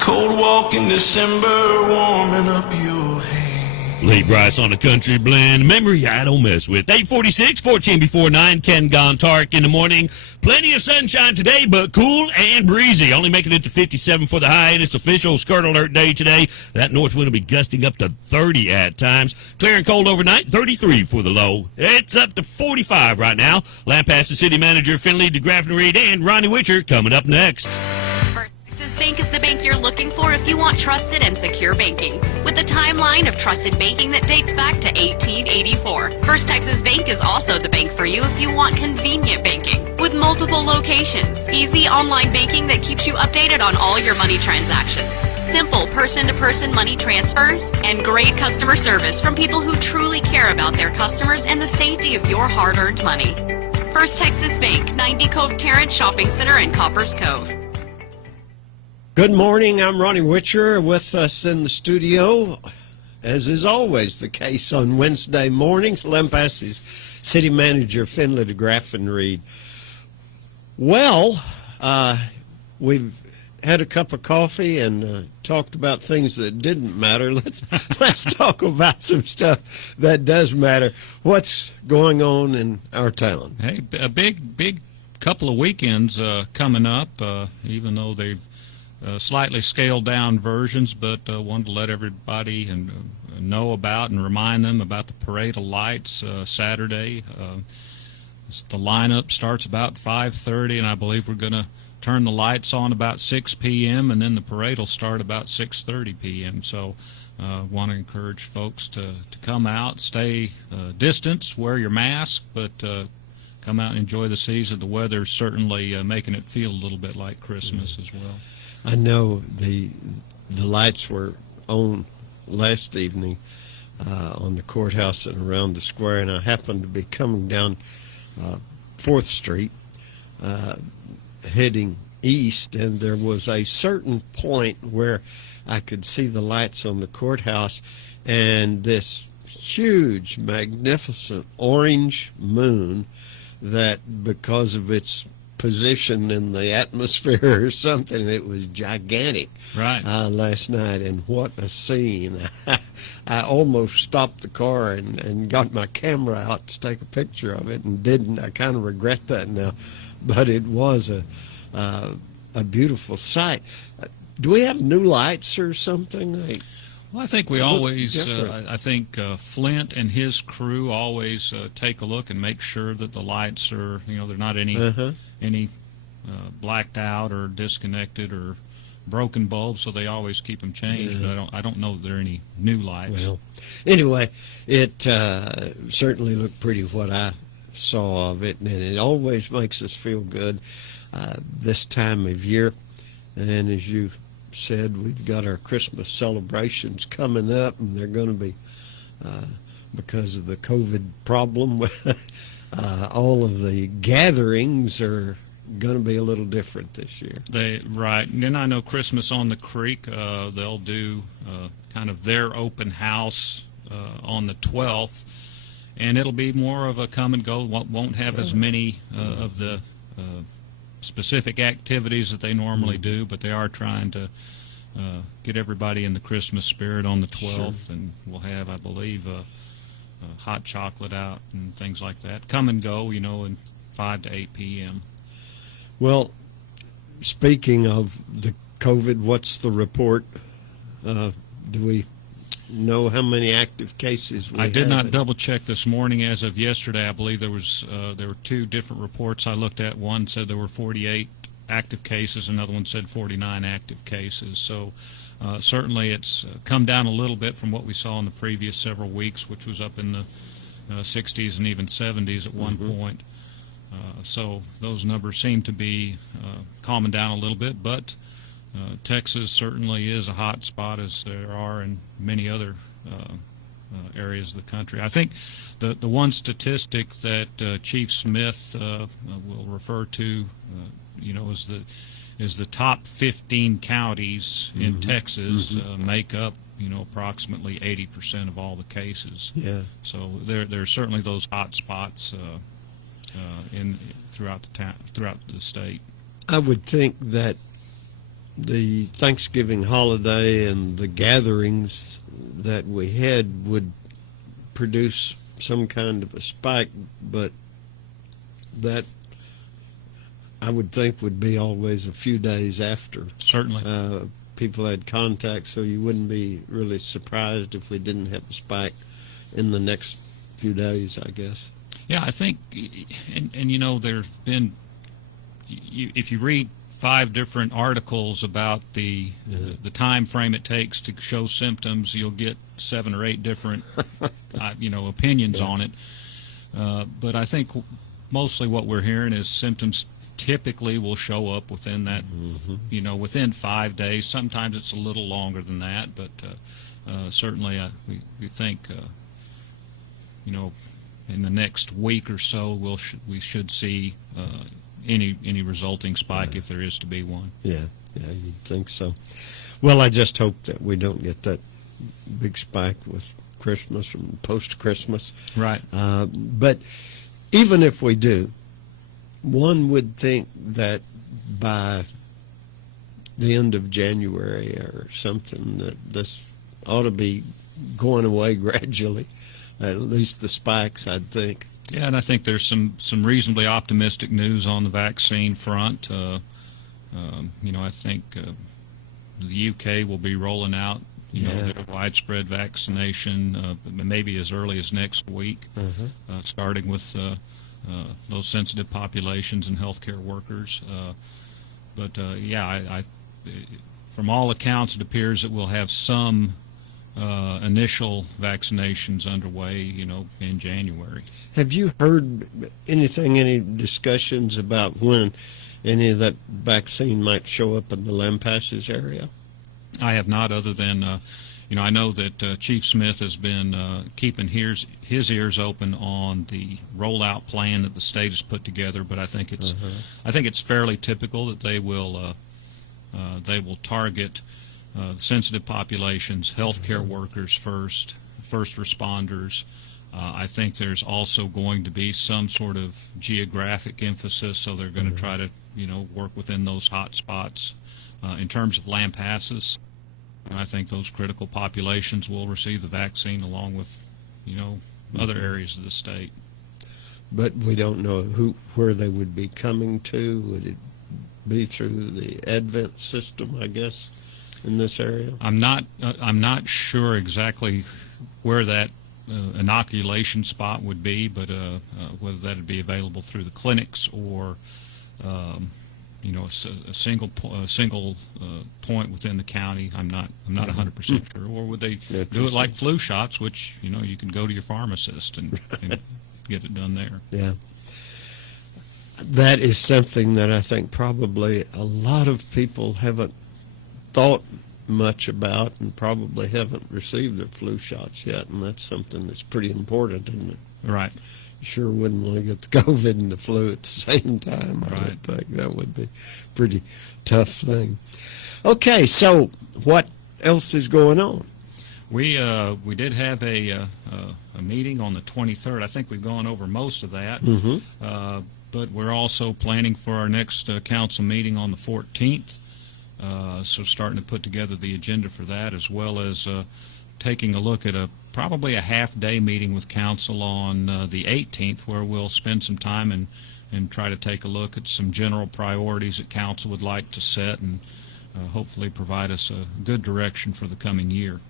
Cold walk in December, warming up your hand. Lee Bryce on a country blend. Memory I don't mess with. 8:46, 14 before 9. Ken Gontark in the morning. Plenty of sunshine today, but cool and breezy. Only making it to 57 for the high, and it's official skirt alert day today. That north wind will be gusting up to 30 at times. Clear and cold overnight, 33 for the low. It's up to 45 right now. Lampasas City Manager Finley DeGraff Reed and Ronnie Witcher coming up next. First Bank is the bank you're looking for if you want trusted and secure banking. With a timeline of trusted banking that dates back to 1884. First Texas Bank is also the bank for you if you want convenient banking. With multiple locations, easy online banking that keeps you updated on all your money transactions, simple person-to-person money transfers, and great customer service from people who truly care about their customers and the safety of your hard-earned money. First Texas Bank, 90 Cove Terrace Shopping Center in Coppers Cove. Good morning. I'm Ronnie Witcher. With us in the studio, as is always the case on Wednesday mornings, Lampasas City Manager Finley DeGraff Reed. Well, we've had a cup of coffee and talked about things that didn't matter. Let's talk about some stuff that does matter. What's going on in our town? Hey, a big couple of weekends coming up, even though they've slightly scaled down versions, but wanted to let everybody know about and remind them about the Parade of Lights Saturday. The lineup starts about 5:30, and I believe we're going to turn the lights on about 6 p.m., and then the parade will start about 6:30 p.m. So want to encourage folks to come out, stay distance, wear your mask, but come out and enjoy the season. The weather's certainly making it feel a little bit like Christmas as well. I know the lights were on last evening on the courthouse and around the square, and I happened to be coming down 4th Street heading east, and there was a certain point where I could see the lights on the courthouse and this huge, magnificent orange moon that, because of its position in the atmosphere or something, it was gigantic last night, and what a scene. I almost stopped the car and got my camera out to take a picture of it and didn't. I kind of regret that now, but it was a beautiful sight. Do we have new lights or something? Well, I think we always, I think Flint and his crew always take a look and make sure that the lights are, they're not any blacked out or disconnected or broken bulbs, so they always keep them changed. But I don't know that there are any new lights. Well, anyway, it certainly looked pretty what I saw of it, and it always makes us feel good this time of year. And as you said, we've got our Christmas celebrations coming up, and they're going to be, because of the COVID problem, all of the gatherings are going to be a little different this year. And then I know Christmas on the Creek, they'll do kind of their open house on the 12th, and it'll be more of a come and go. Won't have as many of the specific activities that they normally do, but they are trying to get everybody in the Christmas spirit on the 12th, and we'll have, I believe, hot chocolate out and things like that. Come and go, in 5 to 8 p.m. Well, speaking of the COVID, what's the report? Do we know how many active cases we have? I did not double check this morning. As of yesterday, I believe there were 2 different reports I looked at. One said there were 48 active cases, another one said 49 active cases. So certainly it's come down a little bit from what we saw in the previous several weeks, which was up in the 60s and even 70s at one point. So those numbers seem to be calming down a little bit, but Texas certainly is a hot spot, as there are in many other areas of the country. I think the one statistic that Chief Smith will refer to, is the top 15 counties in Texas make up, approximately 80% of all the cases. Yeah. So there are certainly those hot spots throughout the state. I would think that the Thanksgiving holiday and the gatherings that we had would produce some kind of a spike, but that I would think would be always a few days after Certainly. people had contact, so you wouldn't be really surprised if we didn't have a spike in the next few days, I guess. Yeah, I think, and you know, there's been, if you read 5 different articles about the time frame it takes to show symptoms, you'll get 7 or 8 different, opinions on it. But I think mostly what we're hearing is symptoms typically will show up within that, within 5 days. Sometimes it's a little longer than that, but certainly we think, in the next week or so we should see any resulting spike if there is to be one. Yeah, you'd think so. Well, I just hope that we don't get that big spike with Christmas and post-Christmas. Right. But even if we do, one would think that by the end of January or something that this ought to be going away gradually, at least the spikes, I'd think. Yeah, and I think there's some reasonably optimistic news on the vaccine front. I think the UK will be rolling out their widespread vaccination maybe as early as next week, starting with those sensitive populations and healthcare workers. From all accounts, it appears that we'll have some initial vaccinations underway, in January. Have you heard any discussions about when any of that vaccine might show up in the Lampasas area? I have not, other than, I know that Chief Smith has been keeping his ears open on the rollout plan that the state has put together, but I think it's fairly typical that they will target sensitive populations, healthcare workers first responders. I think there's also going to be some sort of geographic emphasis, so they're going to try to, work within those hot spots. In terms of Lampasas, I think those critical populations will receive the vaccine along with, other areas of the state. But we don't know where they would be coming to. Would it be through the Advent system, I guess, in this area? I'm not sure exactly where that inoculation spot would be, but whether that would be available through the clinics or a single point within the county, I'm not 100% sure. Or would they do it like flu shots, which you can go to your pharmacist and get it done there? Yeah. That is something that I think probably a lot of people haven't thought much about and probably haven't received their flu shots yet, and that's something that's pretty important, isn't it? Right. You sure wouldn't want to get the COVID and the flu at the same time. I would think that would be a pretty tough thing. Okay, so what else is going on? We did have a meeting on the 23rd. I think we've gone over most of that. But we're also planning for our next council meeting on the 14th. So starting to put together the agenda for that, as well as taking a look at probably a half-day meeting with council on the 18th, where we'll spend some time and try to take a look at some general priorities that council would like to set and hopefully provide us a good direction for the coming year.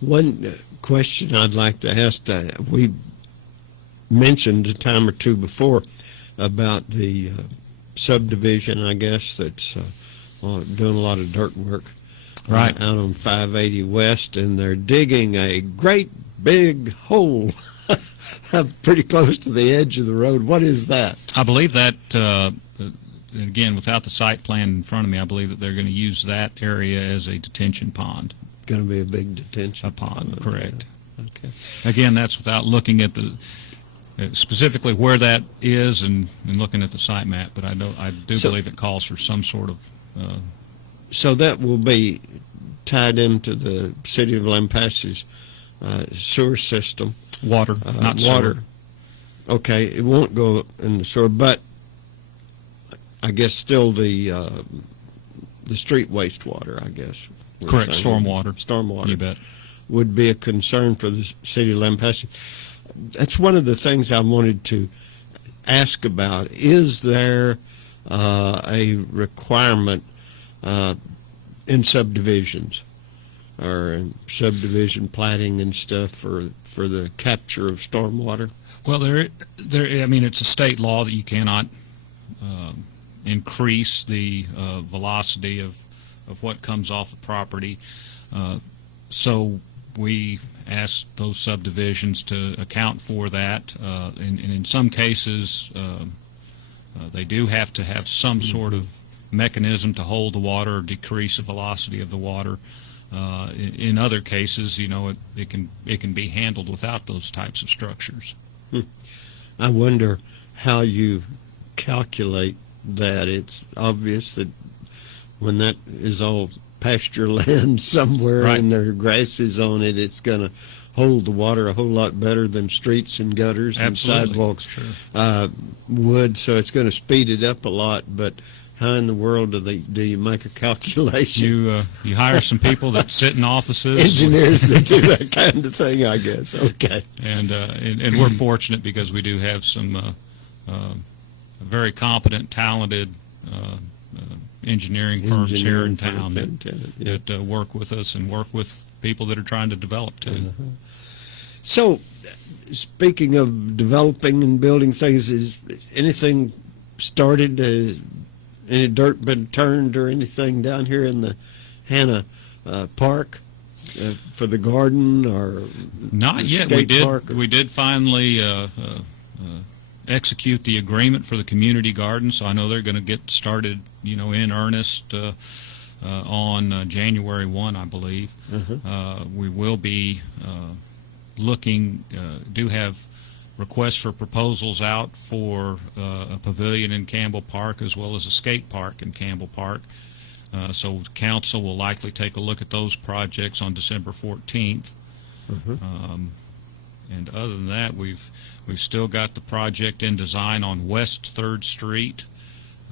One question I'd like to ask, we mentioned a time or two before about the subdivision, I guess, that's doing a lot of dirt work out on 580 West, and they're digging a great big hole pretty close to the edge of the road. What is that? I believe that, again, without the site plan in front of me, I believe that they're going to use that area as a detention pond. Going to be a big detention pond, correct. Okay. Again, that's without looking at the specifically where that is and looking at the site map, but I do believe it calls for some sort of so that will be tied into the city of Lampasas sewer system. Water, not water. sewer. Okay, it won't go in the sewer, but I guess still the the street wastewater, I guess. we're Correct, saying. stormwater. You bet. Would be a concern for the city of Lampasas. That's one of the things I wanted to ask about. Is there a requirement in subdivisions or in subdivision platting and stuff for the capture of stormwater? Well, I mean, it's a state law that you cannot increase the velocity of what comes off the property. So we ask those subdivisions to account for that. And in some cases, they do have to have some sort of mechanism to hold the water or decrease the velocity of the water. In other cases, it can be handled without those types of structures. I wonder how you calculate that. It's obvious that when that is all pasture land somewhere Right. and there are grasses on it, it's going to hold the water a whole lot better than streets and gutters Absolutely. and sidewalks Sure. would. So it's going to speed it up a lot. But how in the world do you make a calculation? You hire some people that sit in offices. Engineers that do that kind of thing, I guess. Okay. And we're fortunate because we do have some very competent, talented engineering firms here in town that work with us and work with people that are trying to develop too. So, speaking of developing and building things, is anything started? Any dirt been turned or anything down here in the Hannah Park for the garden or Not the yet. skate park? We did finally execute the agreement for the community garden, so I know they're going to get started, in earnest on January 1, I believe. We will be looking, do have requests for proposals out for a pavilion in Campbell Park as well as a skate park in Campbell Park. So council will likely take a look at those projects on December 14th. And other than that, we've still got the project in design on West 3rd Street,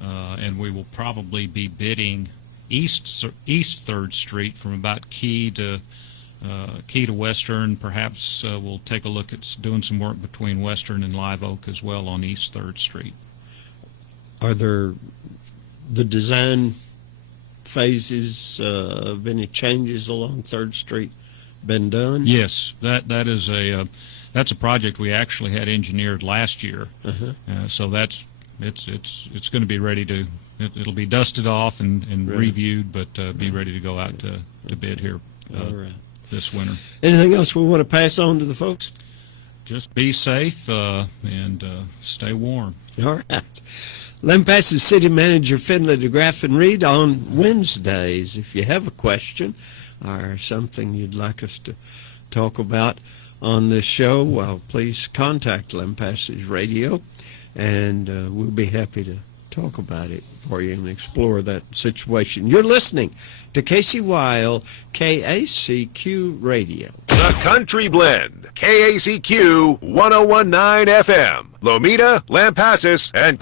and we will probably be bidding East 3rd Street from about Key to Western. Perhaps we'll take a look at doing some work between Western and Live Oak as well on East 3rd Street. Are there the design phases of any changes along 3rd Street been done? Yes, that's a project we actually had engineered last year. So it's going to be ready to. It'll be dusted off and Right. reviewed, but be ready to go out to bid here All right. this winter. Anything else we want to pass on to the folks? Just be safe and stay warm. All right. Lampasas City Manager Finley DeGraff and Reed on Wednesdays. If you have a question or something you'd like us to talk about on this show, well, please contact Lampasas Radio, and we'll be happy to talk about it for you and explore that situation. You're listening to KCYL KACQ Radio. The Country Blend, KACQ 1019 FM, Lomita, Lampasas, and